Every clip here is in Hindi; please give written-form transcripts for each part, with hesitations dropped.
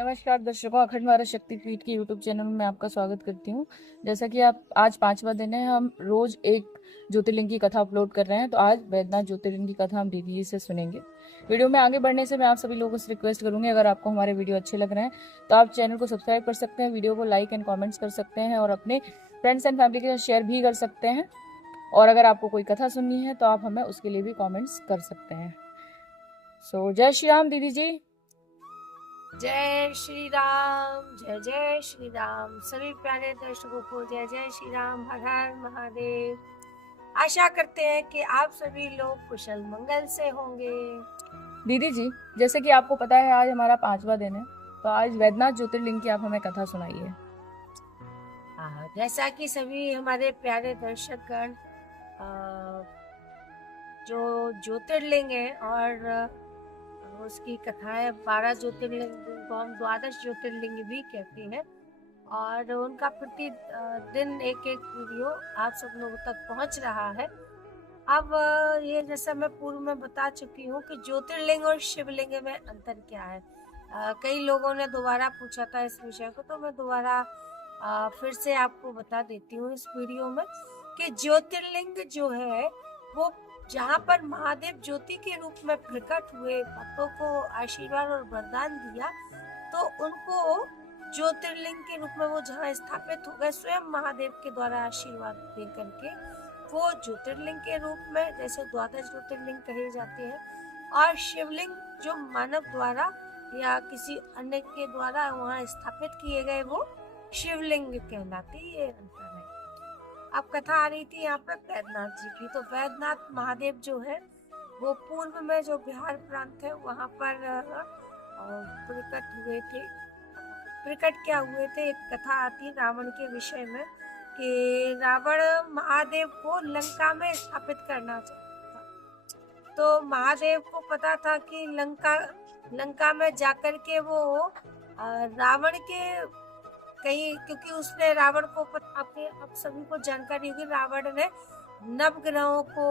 नमस्कार दर्शकों, अखंड भारत शक्तिपीठ के यूट्यूब चैनल में मैं आपका स्वागत करती हूँ। जैसा कि आप आज 5वां दिन है, हम रोज एक ज्योतिर्लिंग की कथा अपलोड कर रहे हैं। तो आज वैद्यनाथ ज्योतिर्लिंग की कथा हम दीदी जी से सुनेंगे। वीडियो में आगे बढ़ने से मैं आप सभी लोगों से रिक्वेस्ट करूंगी, अगर आपको हमारे वीडियो अच्छे लग रहे हैं तो आप चैनल को सब्सक्राइब कर सकते हैं, वीडियो को लाइक एंड कॉमेंट्स कर सकते हैं और अपने फ्रेंड्स एंड फैमिली के साथ शेयर भी कर सकते हैं। और अगर आपको कोई कथा सुननी है तो आप हमें उसके लिए भी कॉमेंट्स कर सकते हैं। सो जय श्री राम दीदी जी। जय श्री राम, जय जय श्री राम। सभी प्यारे दर्शकों को जय जय श्री राम, हर हर महादेव। आशा करते हैं कि आप सभी लोग कुशल मंगल से होंगे। दीदी जी, जैसे कि आपको पता है आज हमारा 5वां दिन है, तो आज वैद्यनाथ ज्योतिर्लिंग की आप हमें कथा सुनाइए। जैसा कि सभी हमारे प्यारे दर्शकगण जो ज्योतिर्लिंग है और उसकी कथाएं 12 ज्योतिर्लिंग को हम द्वादश ज्योतिर्लिंग भी कहते हैं और उनका प्रति दिन एक एक वीडियो आप सब लोगों तक पहुंच रहा है। अब ये जैसा मैं पूर्व में बता चुकी हूँ कि ज्योतिर्लिंग और शिवलिंग में अंतर क्या है। कई लोगों ने दोबारा पूछा था इस विषय को, तो मैं दोबारा फिर से आपको बता देती हूँ इस वीडियो में कि ज्योतिर्लिंग जो है वो जहाँ पर महादेव ज्योति के रूप में प्रकट हुए, भक्तों को आशीर्वाद और वरदान दिया, तो उनको ज्योतिर्लिंग के रूप में वो जहाँ स्थापित हो गए स्वयं महादेव के द्वारा आशीर्वाद दे करके, वो ज्योतिर्लिंग के रूप में जैसे द्वादश ज्योतिर्लिंग कहे जाते हैं, और शिवलिंग जो मानव द्वारा या किसी अन्य के द्वारा वहाँ स्थापित किए गए वो शिवलिंग कहलाते। ये अंतर है। अब कथा आ रही थी यहाँ पे वैद्यनाथ जी की। तो वैद्यनाथ महादेव जो है वो पूर्व में जो बिहार प्रांत है वहाँ पर प्रकट हुए थे। प्रकट क्या हुए थे, एक कथा आती रावण के विषय में कि रावण महादेव को लंका में स्थापित करना चाहता था। तो महादेव को पता था कि लंका में जाकर के वो रावण के कहीं, क्योंकि उसने रावण को अपने आप सभी को जानकारी होगी, रावण ने नवग्रहों को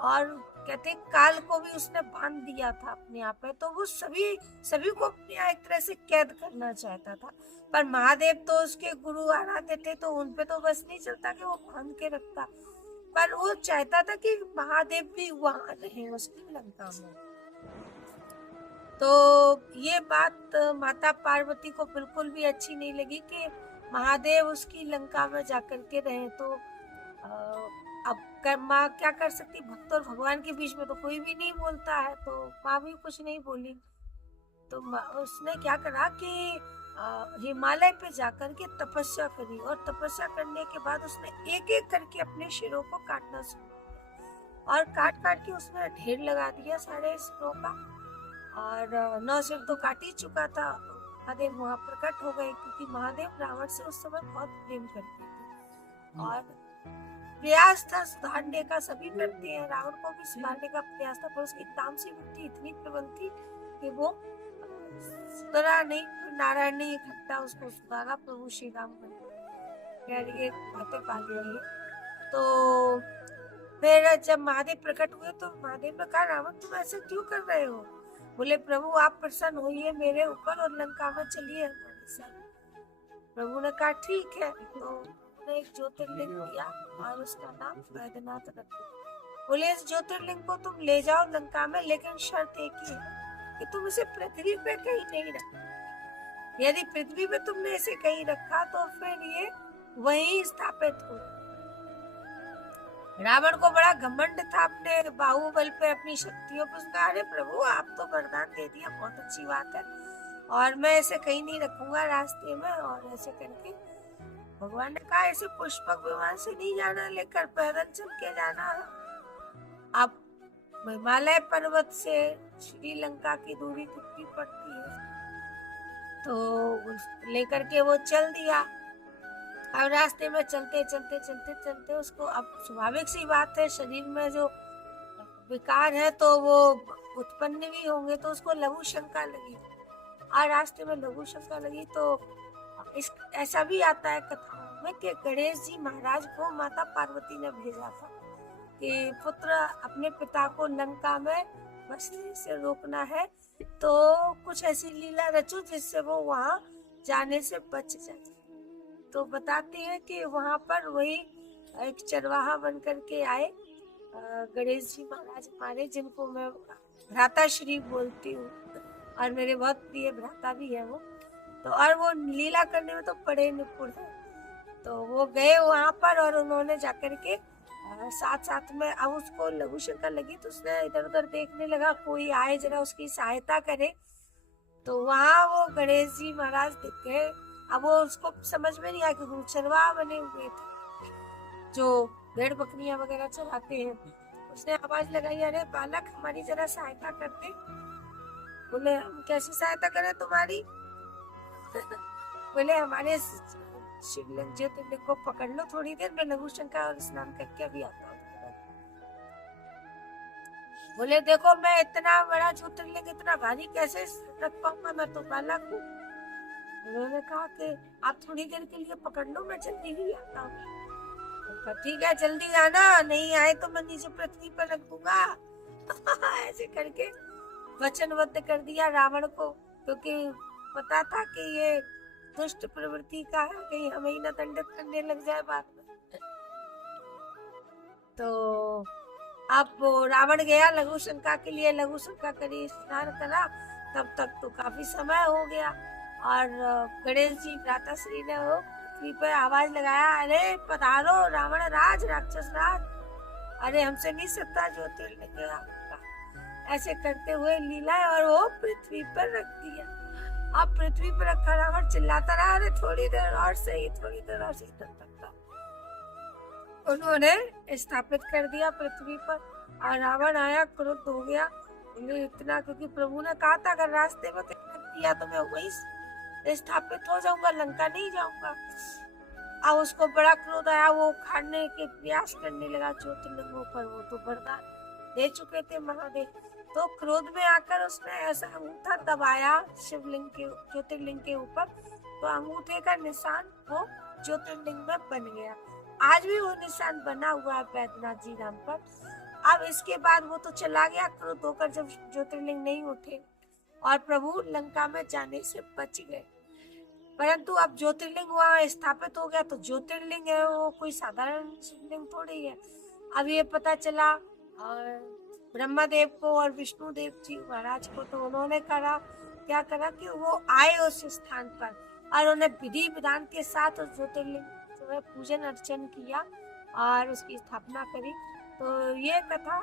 और कहते काल को भी उसने बांध दिया था अपने यहाँ पे। तो वो सभी को अपने यहाँ एक तरह से कैद करना चाहता था, पर महादेव तो उसके गुरु आराध्य थे, तो उनपे तो बस नहीं चलता कि वो बांध के रखता, पर वो चाहता था कि महादेव भी वहां रहे उसकी लंका में। तो ये बात माता पार्वती को बिल्कुल भी अच्छी नहीं लगी कि महादेव उसकी लंका में जाकर के रहे। तो अब माँ क्या कर सकती, भक्त और भगवान के बीच में तो कोई भी नहीं बोलता है, तो माँ भी कुछ नहीं बोली। तो उसने क्या करा कि हिमालय पे जाकर के तपस्या करी, और तपस्या करने के बाद उसने एक एक करके अपने सिरों को काटना शुरू, और काट काट के उसने ढेर लगा दिया सारे सिरों का। और 9 सिर तो काट ही चुका था। महादेव वहां प्रकट हो गए, क्योंकि महादेव रावण से उस समय बहुत प्रेम करते थे और प्रयास था सुधारने का, सभी करते हैं, रावण को भी सुधारने का प्रयास था, पर उसकी तामसी बुद्धि इतनी प्रबल थी कि वो सुधरा नहीं। नारायण ने इकट्ठा उसको सुधारा, प्रभु श्री राम ये बातें पा ली। तो फिर जब महादेव प्रकट हुए तो महादेव ने कहा, रावण तुम ऐसे क्यों कर रहे हो? बोले, प्रभु आप प्रसन्न होइए मेरे ऊपर और लंका में चलिए हमारे साथ। प्रभु ने कहा ठीक है। तो एक ज्योतिर्लिंग दिया और उसका नाम वैद्यनाथ रखा। बोले, इस ज्योतिर्लिंग को तुम ले जाओ लंका में, लेकिन शर्त एक ही है कि तुम इसे पृथ्वी पे कहीं नहीं रखना। यदि पृथ्वी पे तुमने इसे कहीं रखा तो फिर ये वहीं स्थापित हो। रावण को बड़ा घमंड था अपने बाहुबल पे, अपनी शक्तियों पे। उसका, अरे प्रभु आप तो वरदान दे दिया, बहुत अच्छी बात है, और मैं ऐसे कहीं नहीं रखूंगा रास्ते में। और ऐसे करके भगवान ने कहा, ऐसे पुष्पक विमान से नहीं जाना, लेकर पैदल चल के जाना। अब हिमालय पर्वत से श्रीलंका की दूरी कितनी पड़ती है, तो लेकर के वो चल दिया। अब रास्ते में चलते चलते चलते चलते उसको, अब स्वाभाविक सी बात है, शरीर में जो विकार है तो वो उत्पन्न भी होंगे, तो उसको लघु शंका लगी। और रास्ते में लघु शंका लगी तो इस ऐसा भी आता है कथाओं में कि गणेश जी महाराज को माता पार्वती ने भेजा था कि पुत्र अपने पिता को लंका में बसने से रोकना है तो कुछ ऐसी लीला रचो जिससे वो वहां जाने से बच जाए। तो बताते हैं कि वहां पर वही एक चरवाहा बन करके आए गणेश जी महाराज हमारे, जिनको मैं भ्राता श्री बोलती हूँ और मेरे बहुत प्रिय भ्राता भी है वो। तो और वो लीला करने में तो बड़े निपुण है। तो वो गए वहां पर और उन्होंने जाकर के साथ साथ में, अब उसको लघु शंका लगी तो उसने इधर उधर देखने लगा कोई आए जरा उसकी सहायता करे। तो वहां वो गणेश जी महाराज दिख गए। अब वो उसको समझ में नहीं आया कि चरवाहा बने हुए थे जो भेड़ बकरियां वगैरह चराते हैं। उसने आवाज लगाई, अरे बालक हमारी जरा सहायता करते। बोले हम कैसी सहायता करें तुम्हारी? बोले हमारे शिवलिंग ज्योतिर्लिंग को पकड़ लो थोड़ी देर, मैं लघु शंका और स्नान करके अभी आता हूँ। बोले देखो मैं इतना बड़ा ज्योतिर्लिंग इतना भारी कैसे रख पाऊंगा, मैं तो बालक हूँ। उन्होंने कहा कि आप थोड़ी देर के लिए पकड़ लो, मैं जल्दी ही आता हूँ। ठीक है जल्दी आना, नहीं आए तो मैं नीचे पृथ्वी पर रख दूंगा। ऐसे करके वचनबद्ध कर दिया रावण को, क्योंकि पता था कि ये दुष्ट प्रवृत्ति का है, कहीं हमें ही न दंडित करने लग जाए बाद में। तो अब रावण गया लघु शंका के लिए, लघु शंका करी, स्नान करा, तब तक तो काफी समय हो गया। और गणेश जी भ्राताश्री ने वो पृथ्वी पर आवाज लगाया, अरे पधारो रावण राज, राक्षस राज, अरे हमसे नहीं सकता ज्योतिर्लिंग आपका। ऐसे करते हुए लीला और वो पृथ्वी पर रख दिया। अब पृथ्वी पर रखा रावण चिल्लाता रहा, अरे थोड़ी देर और सही, थोड़ी देर और सही। तब तक उन्होंने स्थापित कर दिया पृथ्वी पर। और रावण आया, क्रुद्ध हो गया, इतना, क्योंकि प्रभु ने कहा था अगर रास्ते में किया तो मैं वही स्थापित हो जाऊंगा, लंका नहीं जाऊंगा। अब उसको बड़ा क्रोध आया, वो खाने के प्रयास करने लगा ज्योतिर्लिंगों पर। वो तो वरदान दे चुके थे महादेव, तो क्रोध में आकर उसने ऐसा अंगूठा दबाया शिवलिंग के ज्योतिर्लिंग के ऊपर, तो अंगूठे का निशान वो ज्योतिर्लिंग में बन गया। आज भी वो निशान बना हुआ है बैद्यनाथ जी धाम पर। अब इसके बाद वो तो चला गया क्रोध होकर जब ज्योतिर्लिंग नहीं उठे, और प्रभु लंका में जाने से बच गए। परंतु अब ज्योतिर्लिंग वहाँ स्थापित हो गया, तो ज्योतिर्लिंग है वो कोई साधारण शिवलिंग थोड़ी है। अब ये पता चला और ब्रह्मा देव को और विष्णु देव जी महाराज को, तो उन्होंने क्या करा कि वो आए उस स्थान पर और उन्हें विधि विधान के साथ उस ज्योतिर्लिंग जो है पूजन अर्चन किया और उसकी स्थापना करी। तो ये कथा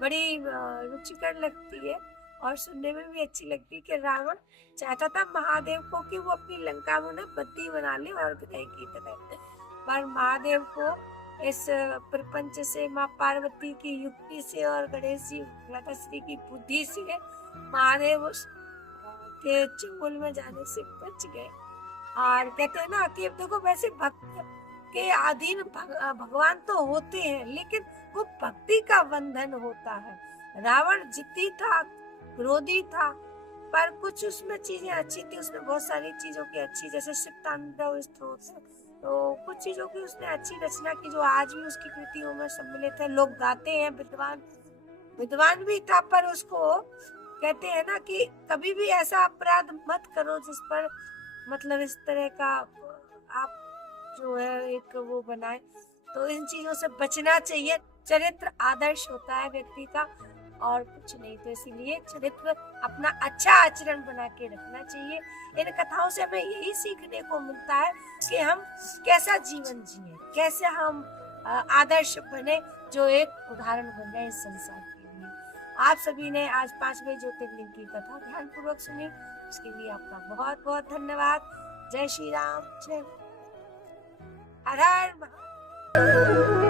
बड़ी रुचिकर लगती है और सुनने में भी अच्छी लगती है कि रावण चाहता था महादेव को कि वो अपनी लंका में उन्हें बंदी बना ले और ग्रह की तरह, पर महादेव को इस प्रपंच से, माँ पार्वती की युक्ति से और गणेश जी भ्राताश्री की बुद्धि से महादेव उस के चंगुल में जाने से बच गए। और कहते हैं ना कि देखो वैसे भक्त के अधीन भगवान तो होते हैं, लेकिन वो भक्ति का बंधन होता है। रावण जिद्दी था, क्रोधी था, पर कुछ उसमें चीजें अच्छी थी, उसमें बहुत सारी चीजों की अच्छी, जैसे शिव तांडव स्तोत्र, तो कुछ चीजों की उसने अच्छी रचना की जो आज भी उसकी कृतियों में सम्मिलित है। लोग गाते हैं, विद्वान भी था, पर उसको कहते हैं ना कि कभी भी ऐसा अपराध मत करो जिस पर मतलब इस तरह का आप जो है एक वो बनाए, तो इन चीजों से बचना चाहिए। चरित्र आदर्श होता है व्यक्ति का और कुछ नहीं, तो इसीलिए चरित्र अपना अच्छा आचरण बना के रखना चाहिए। इन कथाओं से हमें यही सीखने को मिलता है कि हम कैसा जीवन जिए, कैसे हम आदर्श बने, जो एक उदाहरण बन जाए इस संसार के लिए। आप सभी ने आज 5वें ज्योतिर्लिंग की कथा ध्यान पूर्वक सुनी, उसके लिए आपका बहुत बहुत धन्यवाद। जय श्री राम, जय हर हर महादेव।